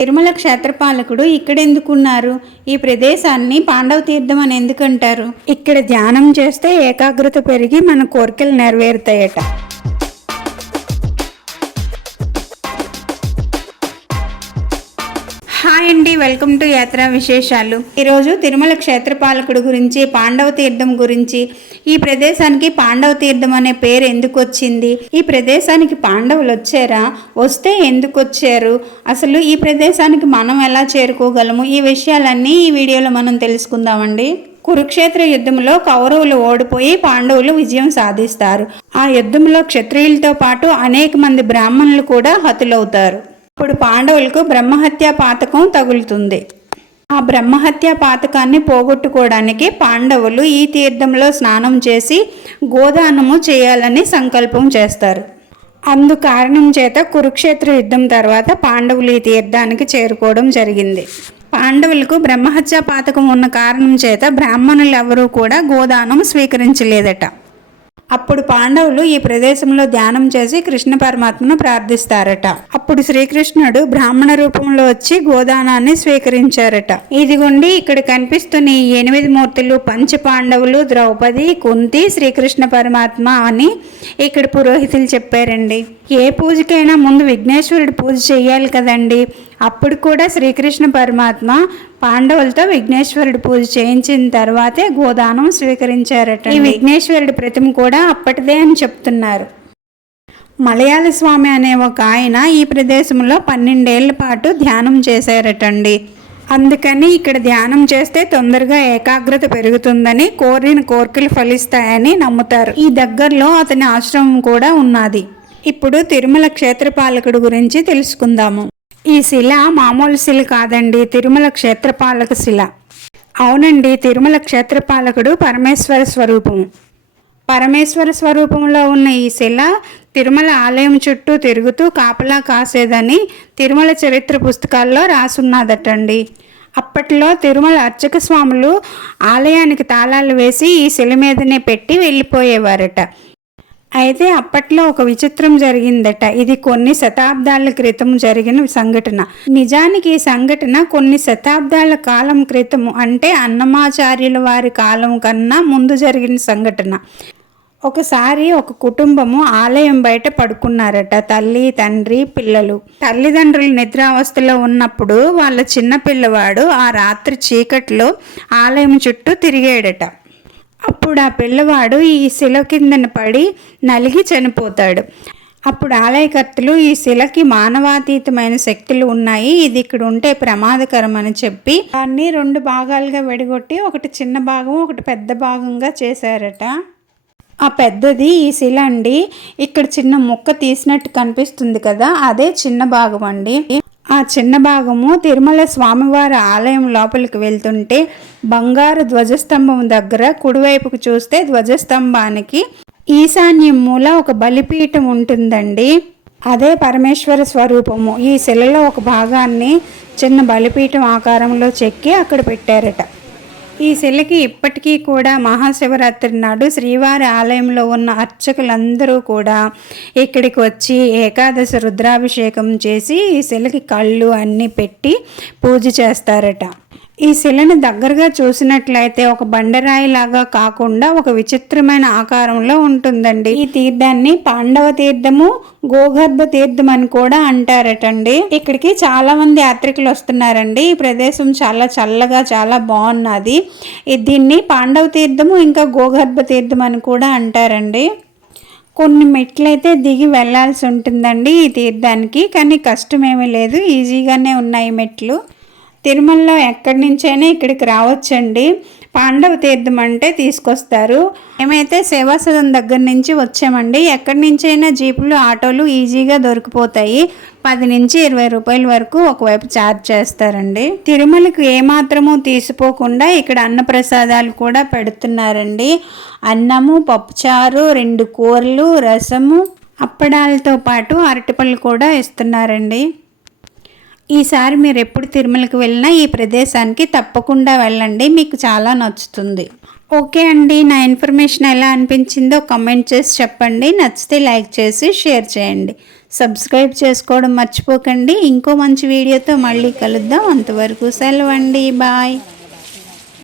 తిరుమల క్షేత్రపాలకుడు ఇక్కడెందుకున్నారు? ఈ ప్రదేశాన్ని పాండవ తీర్థం అని ఎందుకంటారు? ఇక్కడ ధ్యానం చేస్తే ఏకాగ్రత పెరిగి మన కోరికలు నెరవేరుతాయట. అండి వెల్కమ్ టు యాత్రా విశేషాలు. ఈరోజు తిరుమల క్షేత్రపాలకుడు గురించి పాండవ తీర్థం గురించి ఈ ప్రదేశానికి పాండవ తీర్థం అనే పేరు ఎందుకు వచ్చింది? ఈ ప్రదేశానికి పాండవులు వచ్చారా? వస్తే ఎందుకు వచ్చారు? అసలు ఈ ప్రదేశానికి మనం ఎలా చేరుకోగలము? ఈ విషయాలన్నీ ఈ వీడియోలో మనం తెలుసుకుందామండి. కురుక్షేత్ర యుద్ధంలో కౌరవులు ఓడిపోయి పాండవులు విజయం సాధిస్తారు. ఆ యుద్ధంలో క్షత్రియులతో పాటు అనేక మంది బ్రాహ్మణులు కూడా హతులవుతారు. ఇప్పుడు పాండవులకు బ్రహ్మహత్య పాతకం తగులుతుంది. ఆ బ్రహ్మహత్య పాతకాన్ని పోగొట్టుకోవడానికి పాండవులు ఈ తీర్థంలో స్నానం చేసి గోదానము చేయాలని సంకల్పం చేస్తారు. అందు కారణం చేత కురుక్షేత్ర యుద్ధం తర్వాత పాండవులు ఈ తీర్థానికి చేరుకోవడం జరిగింది. పాండవులకు బ్రహ్మహత్య పాతకం ఉన్న కారణం చేత బ్రాహ్మణులు ఎవరూ కూడా గోదానం స్వీకరించలేదట. అప్పుడు పాండవులు ఈ ప్రదేశంలో ధ్యానం చేసి కృష్ణ పరమాత్మను ప్రార్థిస్తారట. అప్పుడు శ్రీకృష్ణుడు బ్రాహ్మణ రూపంలో వచ్చి గోదానాన్ని స్వీకరించారట. ఇదిగోండి ఇక్కడ కనిపిస్తున్న ఈ ఎనిమిది మూర్తులు పంచ పాండవులు ద్రౌపది కుంతి శ్రీకృష్ణ పరమాత్మ అని ఇక్కడ పురోహితులు చెప్పారండి. ఏ పూజకైనా ముందు విఘ్నేశ్వరుడు పూజ చేయాలి కదండి. అప్పుడు కూడా శ్రీకృష్ణ పరమాత్మ పాండవులతో విఘ్నేశ్వరుడు పూజ చేయించిన తర్వాతే గోదానం స్వీకరించారట ఈ విఘ్నేశ్వరుడి ప్రతిమ కూడా అప్పటిదే అని చెప్తున్నారు. మలయాళ స్వామి అనే ఒక ఆయన ఈ ప్రదేశంలో పన్నెండేళ్ళ పాటు ధ్యానం చేశారటండి అందుకని ఇక్కడ ధ్యానం చేస్తే తొందరగా ఏకాగ్రత పెరుగుతుందని కోరిన కోరికలు ఫలిస్తాయని నమ్ముతారు. ఈ దగ్గరలో అతని ఆశ్రమం కూడా ఉన్నది. ఇప్పుడు తిరుమల క్షేత్రపాలకుడు గురించి తెలుసుకుందాము. ఈ శిల మామూలు శిల కాదండి తిరుమల క్షేత్రపాలక శిల. అవునండి తిరుమల క్షేత్రపాలకుడు పరమేశ్వర స్వరూపం. పరమేశ్వర స్వరూపంలో ఉన్న ఈ శిల తిరుమల ఆలయం చుట్టూ తిరుగుతూ కాపలా కాసేదని తిరుమల చరిత్ర పుస్తకాల్లో రాసున్నదటండి. అప్పట్లో తిరుమల అర్చక స్వాములు ఆలయానికి తాళాలు వేసి ఈ శిల మీదనే పెట్టి వెళ్ళిపోయేవారట. అయితే అప్పట్లో ఒక విచిత్రం జరిగిందట. ఇది కొన్ని శతాబ్దాల క్రితం జరిగిన సంఘటన. నిజానికి ఈ సంఘటన కొన్ని శతాబ్దాల కాలం క్రితం అంటే అన్నమాచార్యుల వారి కాలం కన్నా ముందు జరిగిన సంఘటన. ఒకసారి ఒక కుటుంబము ఆలయం బయట పడుకున్నారట. తల్లి తండ్రి పిల్లలు. తల్లిదండ్రులు నిద్రావస్థలో ఉన్నప్పుడు వాళ్ళ చిన్న పిల్లవాడు ఆ రాత్రి చీకట్లో ఆలయం చుట్టూ తిరిగాడట. అప్పుడు ఆ పిల్లవాడు ఈ శిల కిందన పడి నలిగి చనిపోతాడు. అప్పుడు ఆలయకర్తలు ఈ శిలకి మానవాతీతమైన శక్తులు ఉన్నాయి. ఇది ఇక్కడ ఉంటే ప్రమాదకరం అని చెప్పి దాన్ని రెండు భాగాలుగా విడగొట్టి ఒకటి చిన్న భాగం ఒకటి పెద్ద భాగంగా చేశారట. ఆ పెద్దది ఈ శిల అండి. ఇక్కడ చిన్న ముక్క తీసినట్టు కనిపిస్తుంది కదా అదే చిన్న భాగం అండి. చిన్న భాగము తిరుమల స్వామివారి ఆలయం లోపలికి వెళ్తుంటే బంగారు ధ్వజస్తంభం దగ్గర కుడివైపుకు చూస్తే ధ్వజస్తంభానికి ఈశాన్యం మూల ఒక బలిపీఠం ఉంటుందండి. అదే పరమేశ్వర స్వరూపము. ఈ శిలలో ఒక భాగాన్ని చిన్న బలిపీఠం ఆకారంలో చెక్కి అక్కడ పెట్టారట. ఈ శిలకి ఇప్పటికీ కూడా మహాశివరాత్రి నాడు శ్రీవారి ఆలయంలో ఉన్న అర్చకులందరూ కూడా ఇక్కడికి వచ్చి ఏకాదశి రుద్రాభిషేకం చేసి ఈ శిలకి కళ్ళు అన్నీ పెట్టి పూజ చేస్తారట. ఈ శిలను దగ్గరగా చూసినట్లయితే ఒక బండరాయి లాగా కాకుండా ఒక విచిత్రమైన ఆకారంలో ఉంటుందండి. ఈ తీర్థాన్ని పాండవ తీర్థము గోగర్భ తీర్థం అని కూడా అంటారటండి. ఇక్కడికి చాలా మంది యాత్రికులు వస్తున్నారండి. ఈ ప్రదేశం చాలా చల్లగా చాలా బాగున్నది. దీన్ని పాండవ తీర్థము ఇంకా గోగర్భ తీర్థం అని కూడా అంటారండి. కొన్ని మెట్లయితే దిగి వెళ్ళాల్సి ఉంటుందండి ఈ తీర్థానికి కానీ కష్టం ఏమీ లేదు. ఈజీగానే ఉన్నాయి మెట్లు. తిరుమలలో ఎక్కడి నుంచైనా ఇక్కడికి రావచ్చండి. పాండవ తీర్థం అంటే తీసుకొస్తారు. మేమైతే సేవాసదం దగ్గర నుంచి వచ్చామండి. ఎక్కడి నుంచైనా జీపులు ఆటోలు ఈజీగా దొరికిపోతాయి. పది నుంచి ఇరవై రూపాయల వరకు ఒకవైపు ఛార్జ్ చేస్తారండి. తిరుమలకు ఏమాత్రము తీసిపోకుండా ఇక్కడ అన్నప్రసాదాలు కూడా పెడుతున్నారండి. అన్నము పప్పుచారు రెండు కూరలు రసము అప్పడాలతో పాటు అరటిపళ్ళు కూడా ఇస్తున్నారండి. ఈసారి మీరు ఎప్పుడు తిరుమలకి వెళ్ళినా ఈ ప్రదేశానికి తప్పకుండా వెళ్ళండి మీకు చాలా నచ్చుతుంది. ఓకే అండి నా ఇన్ఫర్మేషన్ ఎలా అనిపించిందో కమెంట్ చేసి చెప్పండి నచ్చితే లైక్ చేసి షేర్ చేయండి. సబ్స్క్రైబ్ చేసుకోవడం మర్చిపోకండి ఇంకో మంచి వీడియోతో మళ్ళీ కలుద్దాం అంతవరకు సెలవు అండి బాయ్.